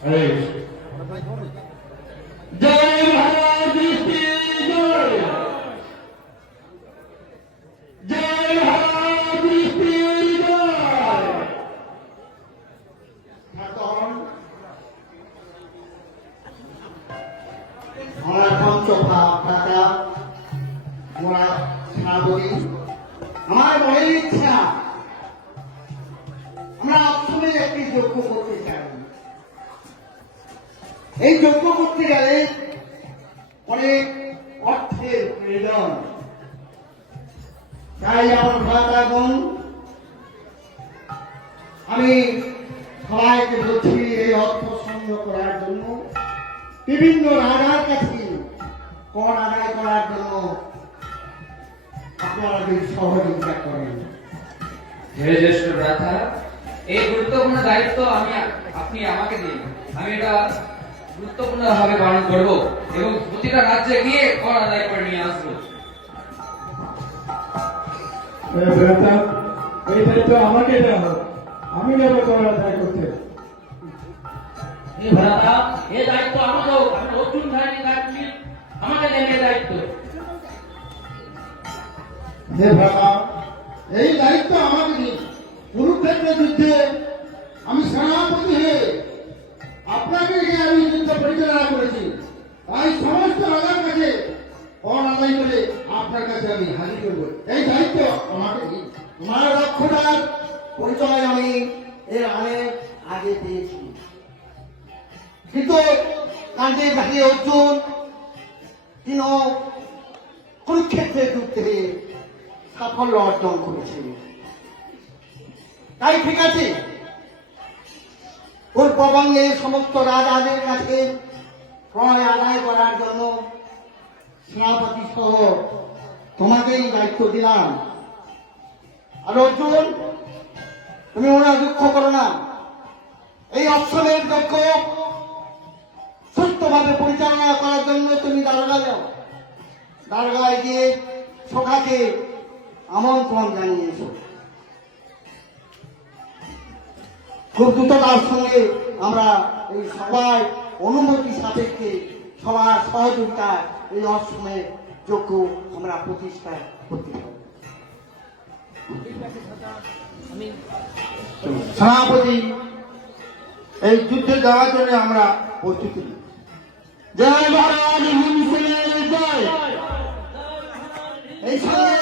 জয় জয় জয় ভারত দৃষ্টি জয় আমরা পঞ্চভা আমরা মনের ইচ্ছা, আমরা অসমে একটি চাই এই যজ্ঞ করতে গেলে অনেক অর্থের প্রয়োজন। তাই আমার ভ্রাতাগণ, আমি সবাইকে বলছি এই অর্থ সংগ্রহ করার জন্য। বিভিন্ন রাজার কাছে কর আদায় করার জন্য আপনারা যদি সহযোগিতা করেন। জ্যেষ্ঠ ভ্রাতা, এই গুরুত্বপূর্ণ দায়িত্ব আমি, আপনি আমাকে দিন। আমি এটা গুরুত্বপূর্ণ ভাবে পালন করব এবং প্রতিটা রাজ্যে গিয়ে কর আদায় করে নিয়ে আসব। এই দায়িত্ব আমাকে দেওয়া হোক। আমি নেব কর আদায় করতে? এই ভ্রাতা এই দায়িত্ব আমাকেও আমি অর্জুন ধারী দায়িত্ব আমাকে দেন দায়িত্ব। হে বাবা এই দায়িত্ব আমাকে দিন। কুরুক্ষেত্র যুদ্ধে আমি সেনাপতি হয়ে আপনাকে আমি পরিচালনা করেছি। তাই সমস্ত রাজার কাছে আদায় করে আপনার কাছে আমি হাজির করব। এই দায়িত্ব আমাকে দিন। তোমার দক্ষতার পরিচয় আমি এর অনেক আগে পেয়েছি। কিন্তু কাণ্ডে ভাই অর্জুন, তিনি কুরুক্ষেত্রে যুদ্ধে সাফল্য অর্জন করেছে তাই ঠিক আছে পূর্ববঙ্গে সমস্ত রাজাদের কাছে ক্রয় আদায় করার জন্য সেনাপতি সহ তোমাকেই দায়িত্ব দিলাম। আর অর্জুন, তুমি ওরা দুঃখ করো না। এই অপশনের যোগ্য সুস্থভাবে পরিচালনা করার জন্য তুমি দারোগা যাও দারোগায় গিয়ে সখাকে আমন্ত্রণ জানিয়ে খুব দ্রুততার সঙ্গে আমরা এই সবাই অনুমতি সাপেক্ষে সবার সহযোগিতায় এই অসময়ে যোগ্য আমরা প্রতিষ্ঠা করতে পারি সভাপতি এই যুদ্ধে যাওয়ার জন্য আমরা প্রস্তুতি। জয় ভারত এই সঙ্গে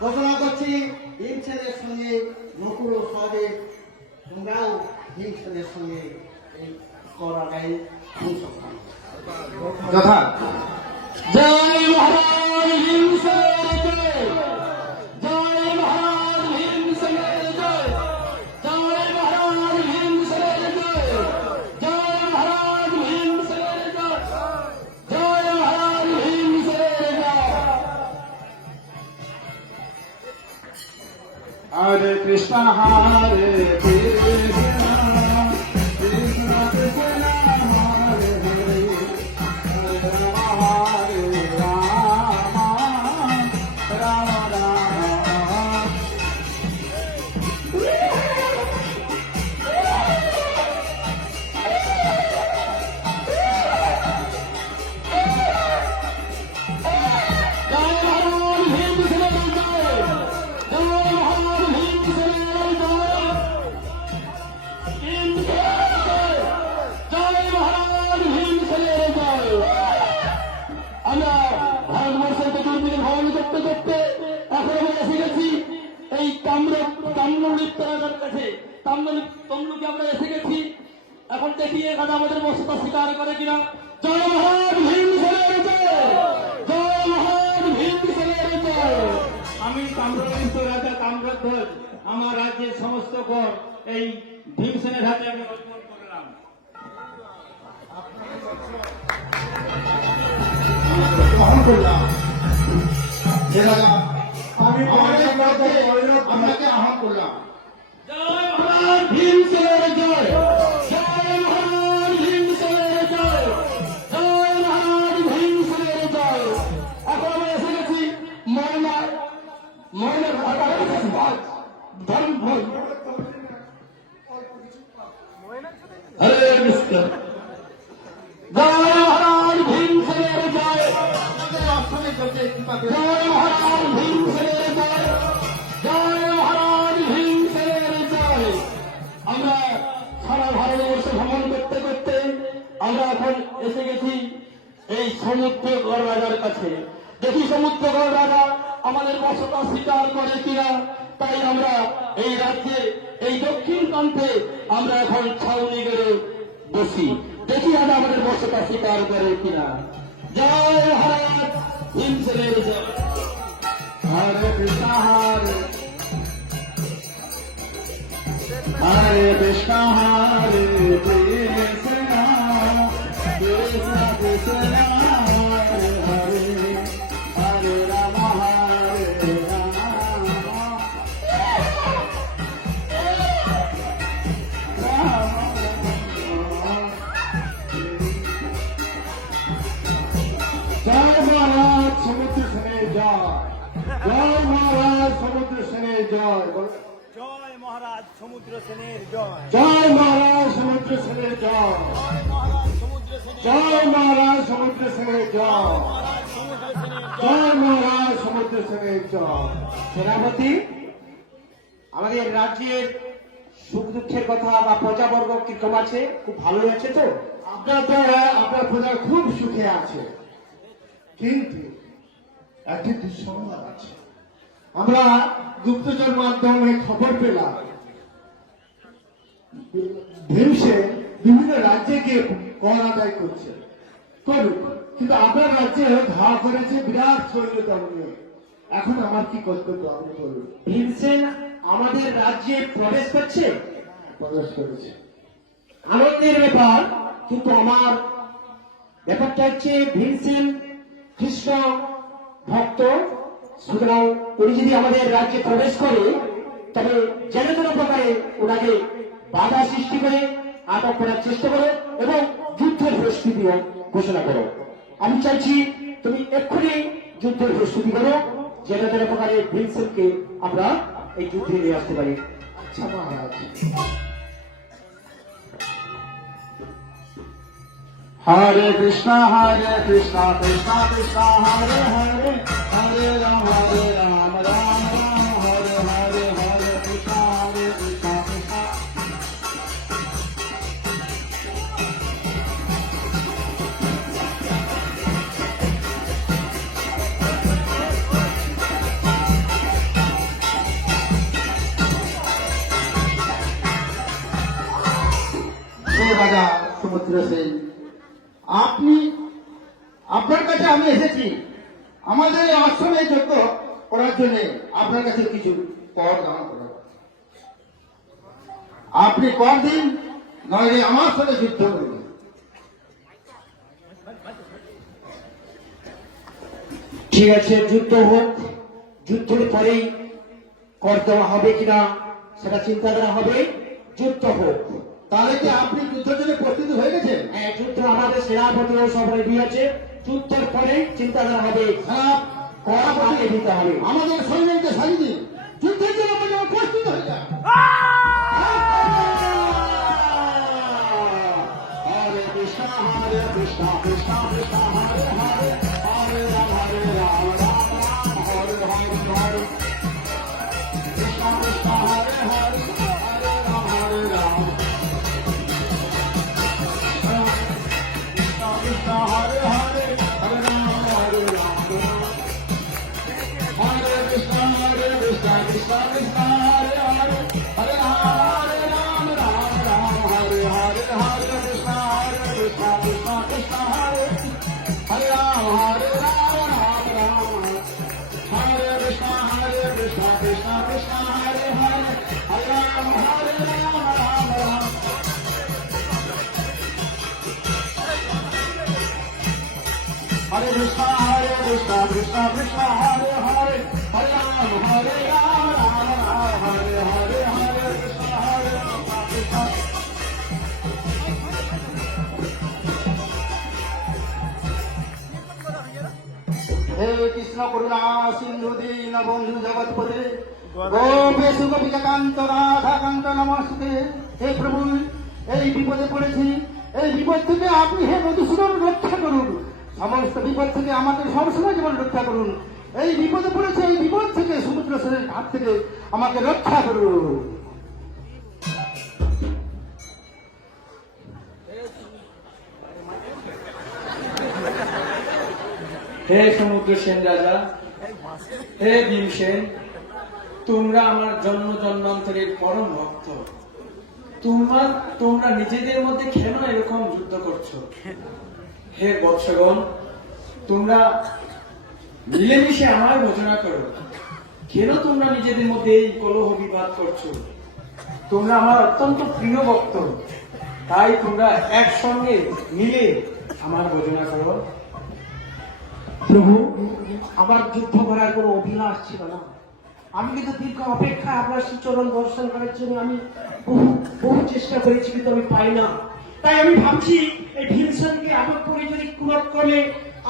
ঘোষণা করছি ভীমসেনের সঙ্গে নকুল সহদেব তোমরাও ভীমসেনের সঙ্গে এই করাটাই অংশগ্রহণ যথা। জয় ভারত হিমসেনের জয়। জয় ভারত করতে এখন আমরা এসে গেছি। এই তাম্র তাম্রলিপ তলাটার কাছে। তাম্রলিপ তমলুকে আমরা এসে গেছি। এখন দেখি এখানে আমাদের বস্তা স্বীকার করে কিনা। জয় মহান ভীমসেনের জয়। মহান জয়। আমি তাম্রলিপ্ত রাজা তাম্রধ্বজ আমার রাজ্যের সমস্ত কর এই ভীমসেনের হাতে আমি অর্পণ করলাম। গ্রহণ করলাম। আমি আপনাকে আহ্বান করলাম জয় ভীমসেনের জয় এই সমুদ্রগড় রাজার কাছে। দেখি সমুদ্রগড় রাজা আমাদের বসতা স্বীকার করে কিনা। তাই আমরা এই রাজ্যে, এই দক্ষিণ প্রান্তে আমরা এখন ছাউনি গড়ে বসি। দেখি রাজা আমাদের বসতা স্বীকার করে কিনা। জয় মহারাজ ভীমসেনের জয়। হরে কৃষ্ণ হরে হরে কৃষ্ণ হরে জয় মহারাজ সমুদ্র সেনে জয় জয় মহারাজ সমুদ্র সেনে জয় বল- জয় মহারাজ সমুদ্র সেনের জয় জয় মহারাজ সমুদ্র সেনে জয় জয় মহারাজ সমুদ্র সেনে জয় সেনাপতি আমাদের রাজ্যের সুখ দুঃখের কথা বা প্রজাবর্গ কীরকম আছে? খুব ভালোই আছে তো? আপনার দ্বারা আপনার প্রজা খুব সুখে আছে। কিন্তু একটি দুঃসংবাদ আছে। আমরা গুপ্তচর মাধ্যমে খবর পেলাম। ভীমসেন বিভিন্ন রাজ্যে গিয়ে কর আদায় করছে। করুক কিন্তু আপনার রাজ্যে ধা করেছে বিরাট সৈন্যতা নিয়ে এখন আমার কি কর্তব্য আপনি বলুন। ভীমসেন আমাদের রাজ্যে প্রবেশ করছে? প্রবেশ করেছে। আনন্দের ব্যাপার কিন্তু আমার ব্যাপারটা হচ্ছে ভীমসেন কৃষ্ণ ভক্ত। সুতরাং উনি যদি আমাদের রাজ্যে প্রবেশ করে তবে যেন কোনো প্রকারে ওনাকে বাধা সৃষ্টি করে আটক করার চেষ্টা করো এবং যুদ্ধের প্রস্তুতি ঘোষণা করো। আমি চাইছি তুমি এক্ষুনি যুদ্ধের প্রস্তুতি করো যেন যেন প্রকারে ভীমসেনকে আমরা এই যুদ্ধে নিয়ে আসতে পারি। আচ্ছা মহারাজ। হরে কৃষ্ণ হরে কৃষ্ণ কৃষ্ণ কৃষ্ণ, হরে হরে হরে রাম হরে রাম। রাজা সমুদ্র সেন। আপনি, আপনার কাছে আমি এসেছি। আমাদের আশ্রমে যজ্ঞ করার জন্য আপনার কাছে কিছু কর দান করা আপনি কর দিন নইলে আমার সাথে যুদ্ধ করবেন ঠিক আছে, যুদ্ধ হোক। যুদ্ধের পরেই কর দেওয়া হবে কিনা, সেটা চিন্তা করা হবে। যুদ্ধ হোক। তাহলে কি আপনি যুদ্ধের জন্য প্রস্তুত হয়ে গেছেন? হ্যাঁ, যুদ্ধ আমাদের সেনাপতি সব রেডি আছে। যুদ্ধের পরেই চিন্তা করা হবে খারাপ কর কাকে দিতে হবে। আমাদের সৈন্যকে সারিয়ে দিন। যুদ্ধের জন্য আমরা প্রস্তুত হয়ে যান। হরে কৃষ্ণ হরে কৃষ্ণ কৃষ্ণ কৃষ্ণ হরে গোপেশু গোপিকান্ত রাধাকান্ত নমস্তে। হে প্রভু এই বিপদে পড়েছি। এই বিপদ থেকে আপনি হে মধুসূদন রক্ষা করুন। সমস্ত বিপদ থেকে আমাকে সবসময় যেমন রক্ষা করুন। এই বিপদে পড়েছে, এই বিপদ থেকে সমুদ্র সেনের হাত থেকে আমাকে রক্ষা করুন। হে সমুদ্র সেন রাজা, হে ভীমসেন তোমরা আমার জন্ম জন্মান্তরের পরম ভক্ত। তোমরা তোমরা নিজেদের মধ্যে কেন এরকম যুদ্ধ করছ? হে বৎসগণ, তোমরা মিলেমিশে আমার ভোজনা করো। কেন তোমরা নিজেদের মধ্যে এই কলহ বিবাদ করছ? তোমরা আমার অত্যন্ত প্রিয় ভক্ত। তাই তোমরা একসঙ্গে মিলে আমার ভোজনা করো। প্রভু, আমার যুদ্ধ করার কোনো অভিলাষ ছিল না। আমি কিন্তু দীর্ঘ অপেক্ষায় আপনার শ্রীচরণ দর্শন করার জন্য আমি বহু বহু চেষ্টা করেছি, কিন্তু আমি পাই না। তাই আমি ভাবছি এই ভীমসেনকে আদর করে যদি ক্রমে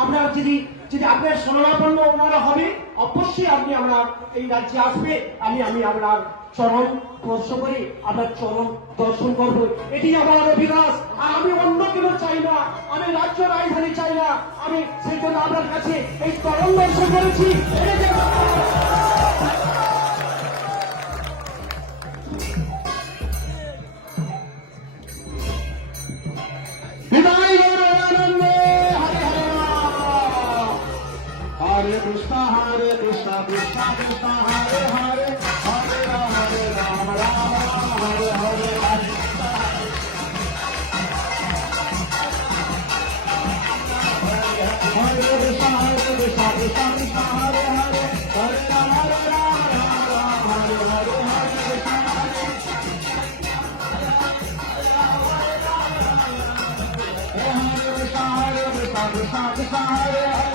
আপনার যদি যদি আপনার শরণাপন্ন ওনারা হবে অবশ্যই আপনি আমার এই রাজ্যে আসবে, আমি আমি আপনার চরণ স্পর্শ করে আপনার চরণ দর্শন করব। এটি আমার অভিলাষ, আর আমি অন্য কেউ চাই না, আমি রাজ্য রাজধানী চাই না, আমি সেই জন্য আপনার কাছে এই চরণ দর্শন করেছি। Hare, Hare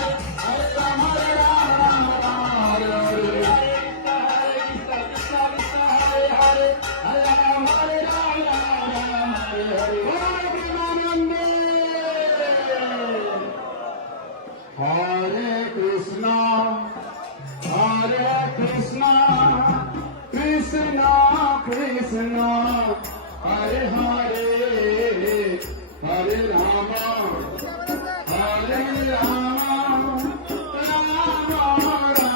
Mama.